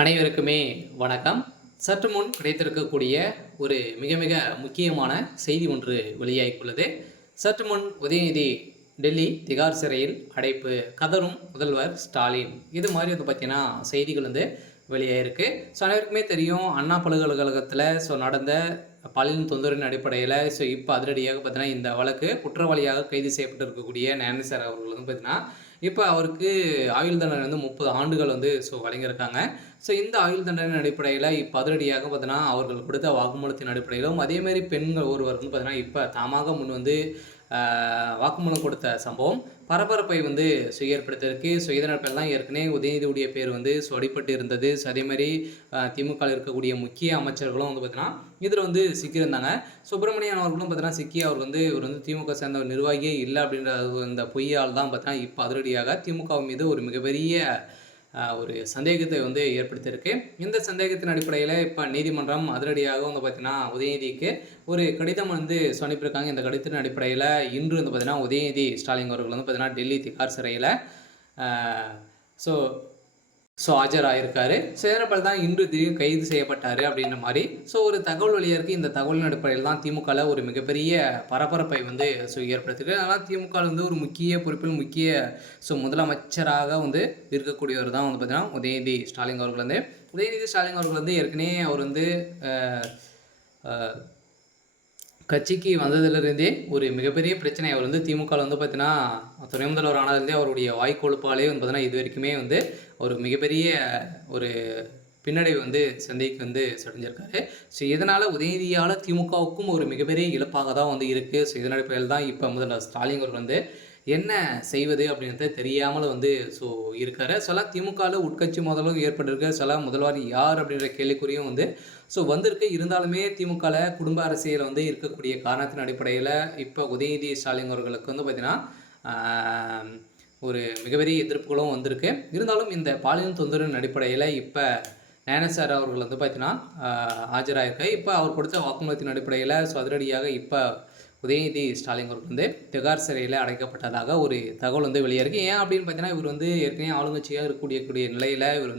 அனைவருக்குமே வணக்கம். சற்று முன் கிடைத்திருக்கக்கூடிய ஒரு மிக மிக முக்கியமான செய்தி ஒன்று வெளியாகியுள்ளது. சற்று முன் உதயநிதி டெல்லி திகார் சிறையில் அடைப்பு, கதரும் முதல்வர் ஸ்டாலின். இது மாதிரி பார்த்தீங்கன்னா செய்திகள் வெளியாயிருக்கு. அனைவருக்குமே தெரியும், அண்ணா பல்கலைக்கழகத்தில் நடந்த பாலியல் தொந்தரவின் அடிப்படையில் இப்போ அதிரடியாக பார்த்தீங்கன்னா இந்த வழக்கு குற்றவாளியாக கைது செய்யப்பட்டு இருக்கக்கூடிய ஞானேசர் அவர்கள் பார்த்தீங்கன்னா இப்போ அவருக்கு ஆயுள் தண்டனை 30 ஆண்டுகள் வழங்கியிருக்காங்க. இந்த ஆயுள் தண்டனை அடிப்படையில் இப்போ அதிரடியாக பார்த்தீங்கன்னா அவர்கள் கொடுத்த வாக்குமூலத்தின் அடிப்படையிலும் அதேமாரி பெண்கள் ஒருவர் பார்த்தீங்கன்னா இப்போ தாமாக முன் வாக்குமூலம் கொடுத்த சம்பவம் பரபரப்பை ஏற்படுத்தியிருக்கு. இதனால் தான் ஏற்கனவே உதயநிதியுடைய பேர் அடிபட்டு இருந்தது. அதேமாதிரி திமுக இருக்கக்கூடிய முக்கிய அமைச்சர்களும் பார்த்தீங்கன்னா இதில் சிக்கியிருந்தாங்க. சுப்பிரமணியன் அவர்களும் பார்த்தீங்கன்னா சிக்கி அவர் இவர் திமுக சேர்ந்த ஒரு நிர்வாகியே இல்லை அப்படின்ற இந்த பொய்யால் தான் பார்த்தீங்கன்னா இப்போ அதிரடியாக திமுக மீது ஒரு மிகப்பெரிய ஒரு சந்தேகத்தை ஏற்படுத்தியிருக்கு. இந்த சந்தேகத்தின் அடிப்படையில் இப்போ நீதிமன்றம் அதிரடியாக பார்த்தீங்கன்னா உதயநிதிக்கு ஒரு கடிதம் அனுப்பியிருக்காங்க. இந்த கடிதத்தின் அடிப்படையில் இன்று பார்த்தீங்கன்னா உதயநிதி ஸ்டாலின் அவர்கள் பார்த்தீங்கன்னா டெல்லி திகார் சிறையில் ஆஜராயிருக்காரு. இதனால் தான் இன்று திடீர் கைது செய்யப்பட்டார் அப்படின்ற மாதிரி ஒரு தகவல் வெளியாக இருக்குது. இந்த தகவலின் அடிப்படையில் தான் திமுகவில் ஒரு மிகப்பெரிய பரபரப்பை ஏற்படுத்திருக்கு. அதனால் திமுக ஒரு முக்கிய பொறுப்பில் முக்கிய முதலமைச்சராக இருக்கக்கூடியவர் தான் பார்த்தீங்கன்னா உதயநிதி ஸ்டாலின் அவர்கள். உதயநிதி ஸ்டாலின் அவர்கள் ஏற்கனவே அவர் கட்சிக்கு வந்ததிலிருந்தே ஒரு மிகப்பெரிய பிரச்சனை. அவர் திமுகவில் பார்த்தீங்கன்னா துணை முதல்வர் ஆனதுலேருந்தே அவருடைய வாய்க்கொழுப்பாலே பார்த்தீங்கன்னா இது வரைக்குமே ஒரு மிகப்பெரிய ஒரு பின்னடைவு சந்தைக்கு சடைஞ்சிருக்காரு. இதனால் உதயநிதியால் திமுகவுக்கும் ஒரு மிகப்பெரிய இழப்பாக தான் இருக்குது. இதன் அடிப்படையில் தான் இப்போ முதல்வர் ஸ்டாலின் அவர்கள் என்ன செய்வது அப்படின்றத தெரியாமல் இருக்காரு. சில திமுகவில் உட்கட்சி மோதலும் ஏற்பட்டிருக்கு. சில முதல்வர் யார் அப்படின்ற கேள்விக்குறியும் வந்திருக்கு. இருந்தாலுமே திமுகவில் குடும்ப அரசியல் இருக்கக்கூடிய காரணத்தின் அடிப்படையில் இப்போ உதயநிதி ஸ்டாலின் அவர்களுக்கு பார்த்திங்கன்னா ஒரு மிகப்பெரிய எதிர்ப்புகளும் வந்திருக்கு. இருந்தாலும் இந்த பாலியல் தொந்தரவின் அடிப்படையில் இப்போ ஞானேசர் அவர்கள் பார்த்தீங்கன்னா ஆஜராயிருக்காரு. இப்போ அவர் கொடுத்த வாக்குமூலத்தின் அடிப்படையில் அதிரடியாக இப்போ உதயநிதி ஸ்டாலின் அவர்கள் திகார் சிறையில் அடைக்கப்பட்டதாக ஒரு தகவல் வெளியாயிருக்கு. ஏன் அப்படின்னு பார்த்தீங்கன்னா இவர் ஏற்கனவே ஆளுங்கட்சியாக இருக்கக்கூடிய நிலையில் இவர்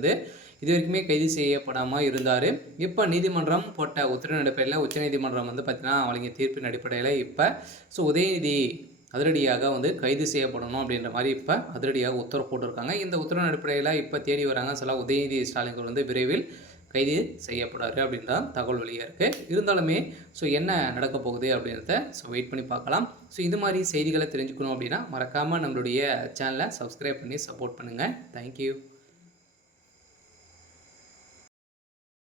இது வரைக்குமே கைது செய்யப்படாமல் இருந்தார். இப்போ நீதிமன்றம் போட்ட உத்தரவின் அடிப்படையில் உச்சநீதிமன்றம் பார்த்தீங்கன்னா வழங்கிய தீர்ப்பின் அடிப்படையில் இப்போ உதயநிதி அதிரடியாக கைது செய்யப்படணும் அப்படின்ற மாதிரி இப்போ அதிரடியாக உத்தரவு போட்டிருக்காங்க. இந்த உத்தரவின் அடிப்படையில் இப்போ தேடி வராங்க. சில உதயநிதி ஸ்டாலின் விரைவில் கைது செய்யப்படாரு அப்படின்ற தகவல் வெளியாக இருக்குது. இருந்தாலுமே என்ன நடக்க போகுது அப்படின்றத வெயிட் பண்ணி பார்க்கலாம். இது மாதிரி செய்திகளை தெரிஞ்சுக்கணும் அப்படின்னா மறக்காமல் நம்மளுடைய சேனலை சப்ஸ்கிரைப் பண்ணி சப்போர்ட் பண்ணுங்கள். தேங்க்யூ.